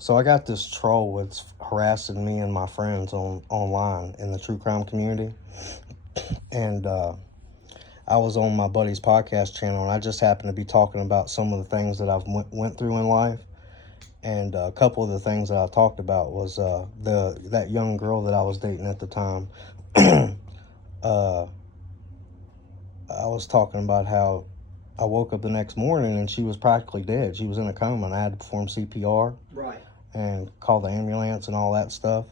So I got this troll that's harassing me and my friends online in the true crime community, and I was on my buddy's podcast channel, and I just happened to be talking about some of the things that I've went through in life, and a couple of the things that I talked about was that young girl that I was dating at the time. uh, I was talking about how I woke up the next morning and she was practically dead. She was in a coma, and I had to perform CPR. Right. And call the ambulance and all that stuff.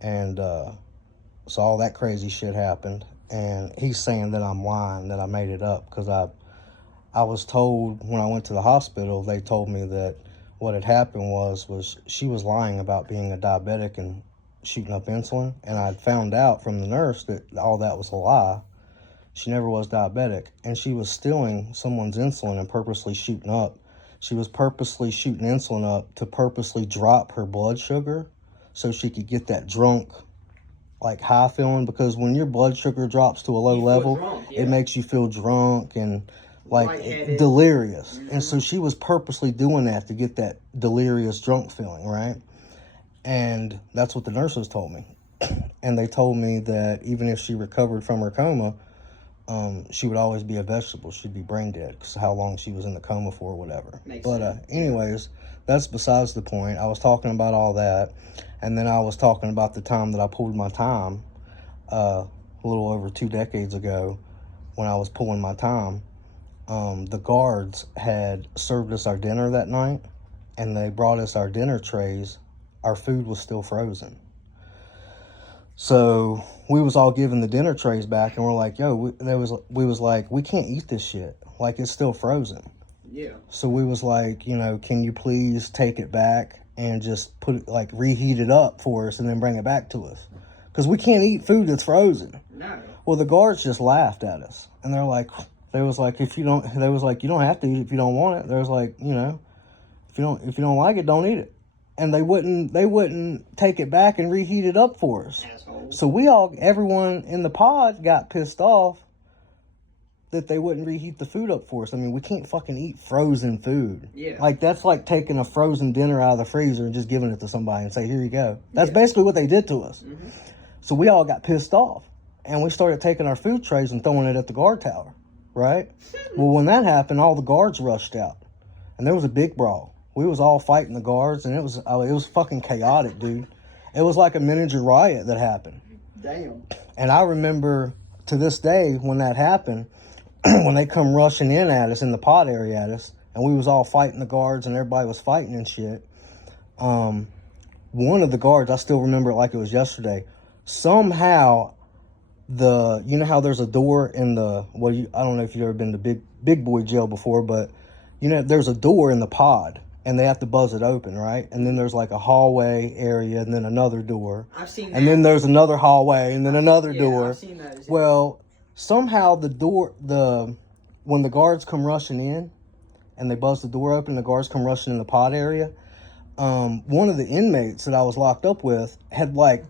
And so all that crazy shit happened. And he's saying that I'm lying, that I made it up, because I was told when I went to the hospital, they told me that what had happened was she was lying about being a diabetic and shooting up insulin. And I'd found out from the nurse that all that was a lie. She never was diabetic. And she was stealing someone's insulin and purposely shooting up. She was purposely shooting insulin up to purposely drop her blood sugar so she could get that drunk, like, high feeling. Because when your blood sugar drops to a low level, drunk, it makes you feel drunk and, like, lightheaded, delirious. And so she was purposely doing that to get that delirious drunk feeling, right? And that's what the nurses told me. And they told me that even if she recovered from her coma, she would always be a vegetable. She'd be brain dead because how long she was in the coma for or whatever. Anyways, that's besides the point. I was talking about all that, and then I was talking about the time that I pulled my time a little over 2 decades ago. When I was pulling my time, the guards had served us our dinner that night, and they brought us our dinner trays. Our food was still frozen. So we was all giving the dinner trays back, and we're like, yo, we was like, we can't eat this shit. Like, it's still frozen. Yeah. So we was like, can you please take it back and just put it, like, reheat it up for us and then bring it back to us? Because we can't eat food that's frozen. No. Well, the guards just laughed at us. And they was like, you don't have to eat it if you don't want it. They was like, if you don't like it, don't eat it. And they wouldn't take it back and reheat it up for us. Assholes. So everyone in the pod got pissed off that they wouldn't reheat the food up for us. I mean, we can't fucking eat frozen food. Yeah. Like, that's like taking a frozen dinner out of the freezer and just giving it to somebody and say, here you go. That's basically what they did to us. Mm-hmm. So we all got pissed off. And we started taking our food trays and throwing it at the guard tower, right? Well, when that happened, all the guards rushed out. And there was a big brawl. We was all fighting the guards, and it was fucking chaotic, dude. It was like a miniature riot that happened. Damn. And I remember to this day when that happened, when they come rushing in at us in the pod area at us, and we was all fighting the guards and everybody was fighting and shit. One of the guards, I still remember it like it was yesterday. Somehow, you know how there's a door in the, I don't know if you've ever been to big boy jail before, but there's a door in the pod. And they have to buzz it open, right? And then there's like a hallway area, and then another door. I've seen that. And then there's another hallway, and then another door. I've seen those. Well, somehow when the guards come rushing in, and they buzz the door open, the guards come rushing in the pod area. One of the inmates that I was locked up with had went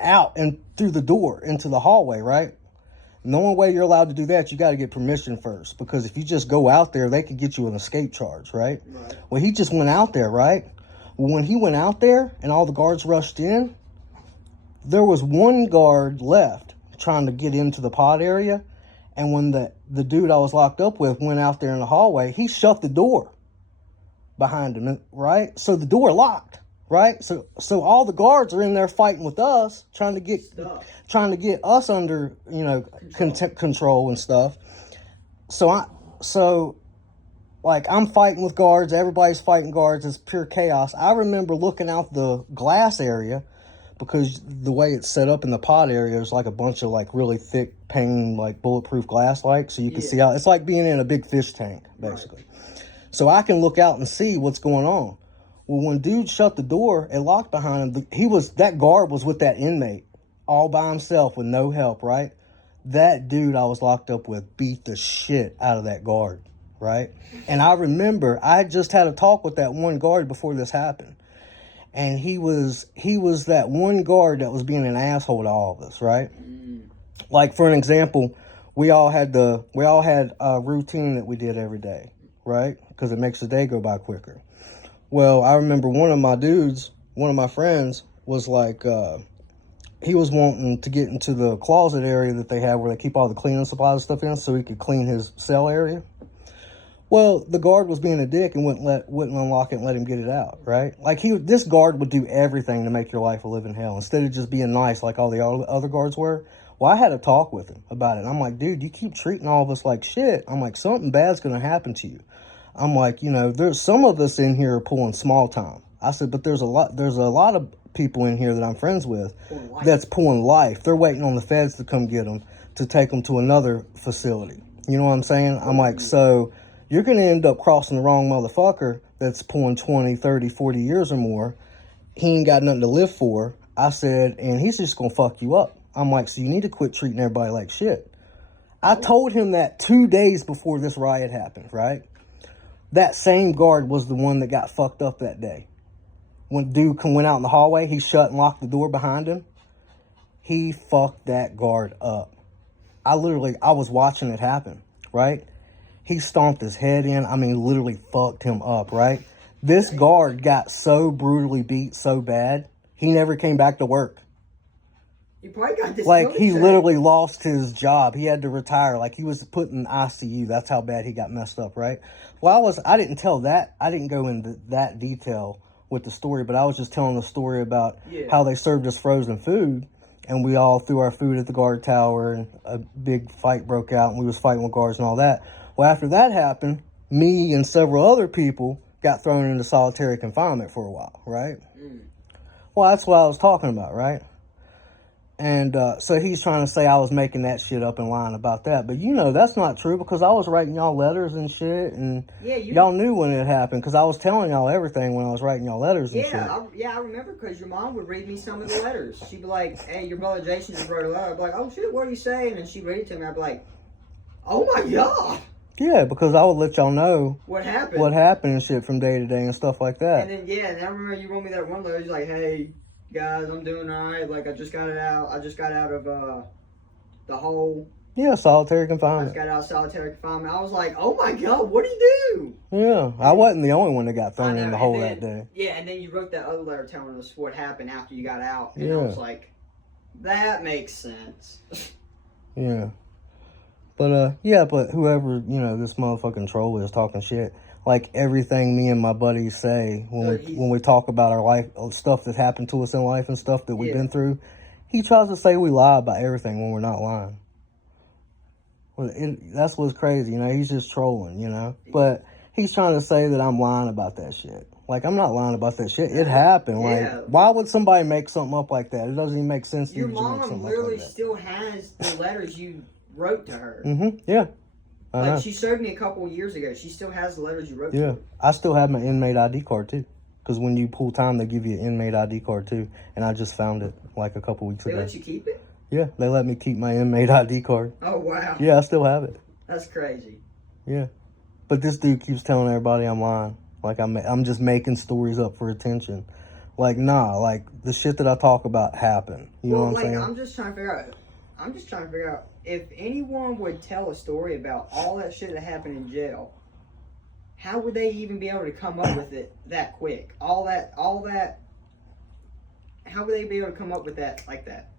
out and through the door into the hallway, right? The only way you're allowed to do that, you got to get permission first. Because if you just go out there, they could get you an escape charge, right? Well, he just went out there, right? Well, when he went out there and all the guards rushed in, there was one guard left trying to get into the pod area. And when the dude I was locked up with went out there in the hallway, he shut the door behind him, right? So the door locked, right? So all the guards are in there fighting with us, trying to get us under, control and stuff. So I'm fighting with guards, everybody's fighting guards, it's pure chaos. I remember looking out the glass area, because the way it's set up in the pod area is like a bunch of really thick pane, bulletproof glass, so you can see out. It's like being in a big fish tank, basically. Right. So I can look out and see what's going on. Well, when dude shut the door, it locked behind him. That guard was with that inmate all by himself with no help, right? That dude I was locked up with beat the shit out of that guard, right? And I remember I just had a talk with that one guard before this happened. And he was that one guard that was being an asshole to all of us, right? Like, for an example, we all had a routine that we did every day, right? Because it makes the day go by quicker. Well, I remember one of my friends was like, he was wanting to get into the closet area that they have where they keep all the cleaning supplies and stuff in so he could clean his cell area. Well, the guard was being a dick and wouldn't unlock it and let him get it out, right? Like this guard would do everything to make your life a living hell instead of just being nice like all the other guards were. Well, I had a talk with him about it. I'm like, dude, you keep treating all of us like shit. I'm like, something bad's going to happen to you. I'm like, there's some of us in here are pulling small time. I said, but there's a lot of people in here that I'm friends with that's pulling life. They're waiting on the feds to come get them to take them to another facility. You know what I'm saying? I'm like, so you're going to end up crossing the wrong motherfucker that's pulling 20, 30, 40 years or more. He ain't got nothing to live for. I said, and he's just going to fuck you up. I'm like, so you need to quit treating everybody like shit. I told him that 2 days before this riot happened, right? That same guard was the one that got fucked up that day. When dude went out in the hallway, he shut and locked the door behind him. He fucked that guard up. I was watching it happen, right? He stomped his head in. I mean, literally fucked him up, right? This guard got so brutally beat so bad, he never came back to work. He probably got this. Like, he literally lost his job. He had to retire. Like, he was put in ICU. That's how bad he got messed up, right? Well, I didn't tell that. I didn't go into that detail with the story, but I was just telling the story about how they served us frozen food, and we all threw our food at the guard tower, and a big fight broke out, and we was fighting with guards and all that. Well, after that happened, me and several other people got thrown into solitary confinement for a while, right? Well, that's what I was talking about, right? And so he's trying to say I was making that shit up and lying about that. But, that's not true because I was writing y'all letters and shit. And y'all knew when it happened because I was telling y'all everything when I was writing y'all letters and shit. I remember because your mom would read me some of the letters. She'd be like, hey, your brother Jason just wrote a letter. I'd be like, oh, shit, what are you saying? And she'd read it to me. I'd be like, oh, my God. Yeah, because I would let y'all know what happened and shit from day to day and stuff like that. And then, and I remember you wrote me that one letter. You're like, hey, guys, I'm doing all right. Like, I just got it out. I just got out of the whole... Yeah, solitary confinement. I just got out of solitary confinement. I was like, oh, my God, what did he do? Yeah, I wasn't the only one that got thrown in the hole that day. Yeah, and then you wrote that other letter telling us what happened after you got out. And I was like, that makes sense. Yeah. But whoever, this motherfucking troll is talking shit, like everything me and my buddies say when we talk about our life, stuff that happened to us in life and stuff that we've been through, he tries to say we lie about everything when we're not lying. Well, that's what's crazy, he's just trolling, but he's trying to say that I'm lying about that shit. Like, I'm not lying about that shit. It happened. Like, why would somebody make something up like that? It doesn't even make sense to you. Your mom literally still has the letters you wrote to her. Yeah. Like, she showed me a couple of years ago. She still has the letters you wrote to her. I still have my inmate ID card, too. Because when you pull time, they give you an inmate ID card, too. And I just found it, like, a couple weeks ago. They let you keep it? Yeah, they let me keep my inmate ID card. Oh, wow. Yeah, I still have it. That's crazy. Yeah. But this dude keeps telling everybody I'm lying. Like, I'm just making stories up for attention. Like, nah, like, the shit that I talk about happened. You know what I'm saying? I'm just trying to figure out if anyone would tell a story about all that shit that happened in jail, how would they even be able to come up with it that quick? All that, how would they be able to come up with that like that?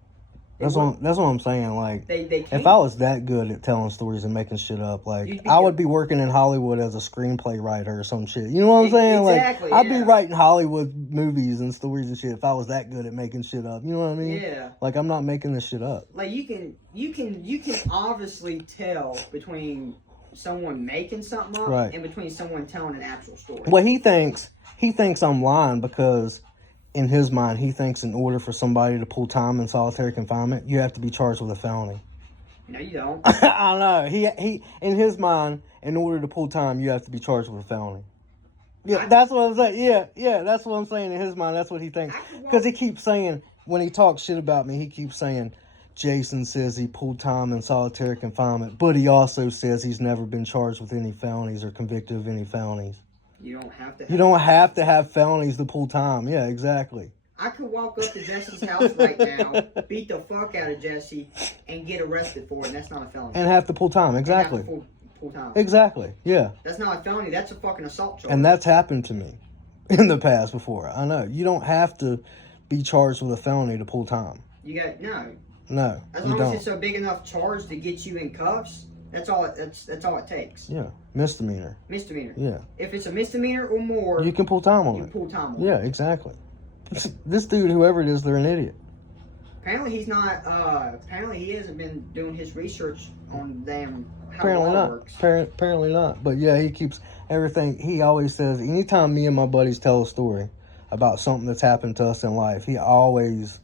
That's what I'm saying. Like, they if I was that good at telling stories and making shit up, like, I would be working in Hollywood as a screenplay writer or some shit. You know what I'm saying? Exactly, like, I'd be writing Hollywood movies and stories and shit if I was that good at making shit up. You know what I mean? Yeah. Like, I'm not making this shit up. Like, you can obviously tell between someone making something up and between someone telling an actual story. Well, he thinks I'm lying because, in his mind, he thinks in order for somebody to pull time in solitary confinement, you have to be charged with a felony. No, you don't. I don't know. He in his mind, in order to pull time, you have to be charged with a felony. Yeah, that's what I'm saying. Yeah, that's what I'm saying. In his mind, that's what he thinks. Because he keeps saying, when he talks shit about me, he keeps saying, Jason says he pulled time in solitary confinement, but he also says he's never been charged with any felonies or convicted of any felonies. You don't have to have felonies to pull time. Yeah, exactly. I could walk up to Jesse's house right now, beat the fuck out of Jesse, and get arrested for it, and that's not a felony. And have to pull time, exactly. Pull time. Exactly, yeah. That's not a felony, that's a fucking assault charge. And that's happened to me. in the past before. I know. You don't have to be charged with a felony to pull time. You got no. No, As you long as don't. it's a big enough charge to get you in cuffs, that's all it takes. Yeah, misdemeanor. Misdemeanor. Yeah, If it's a misdemeanor or more, you can pull time on you it. pull time on. Yeah, exactly. This dude, whoever it is, they're an idiot. Apparently he's not. Apparently he hasn't been doing his research on damn how Apparently law not. works. Apparently not. But yeah, he keeps everything. He always says, anytime me and my buddies tell a story about something that's happened to us in life, he always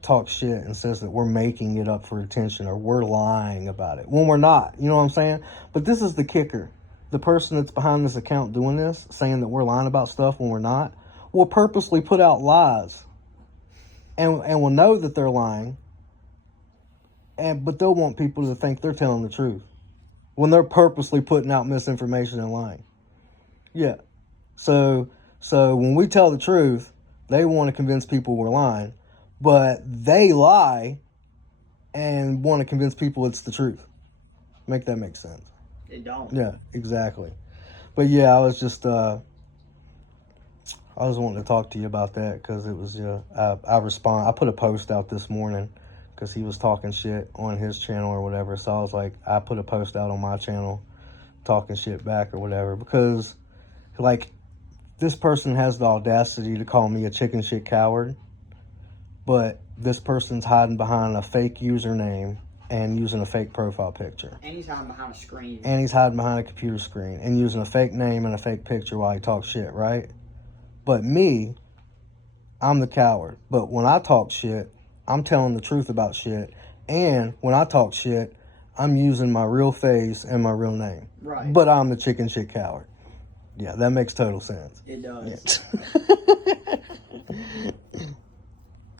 talks shit and says that we're making it up for attention or we're lying about it when we're not. You know what I'm saying? But this is the kicker. The person that's behind this account doing this, saying that we're lying about stuff when we're not, will purposely put out lies and will know that they're lying, but they'll want people to think they're telling the truth when they're purposely putting out misinformation and lying. Yeah. So when we tell the truth, they want to convince people we're lying, but they lie and want to convince people it's the truth. Make that make sense? It don't. Yeah, exactly. But yeah, I was just I was wanting to talk to you about that because it was I put a post out this morning because he was talking shit on his channel or whatever. So I was like, I put a post out on my channel talking shit back or whatever because like this person has the audacity to call me a chicken shit coward, but this person's hiding behind a fake username and using a fake profile picture. And he's hiding behind a screen. And he's hiding behind a computer screen and using a fake name and a fake picture while he talks shit, right? But me, I'm the coward. But when I talk shit, I'm telling the truth about shit. And when I talk shit, I'm using my real face and my real name. Right. But I'm the chicken shit coward. Yeah, that makes total sense. It does. Yeah.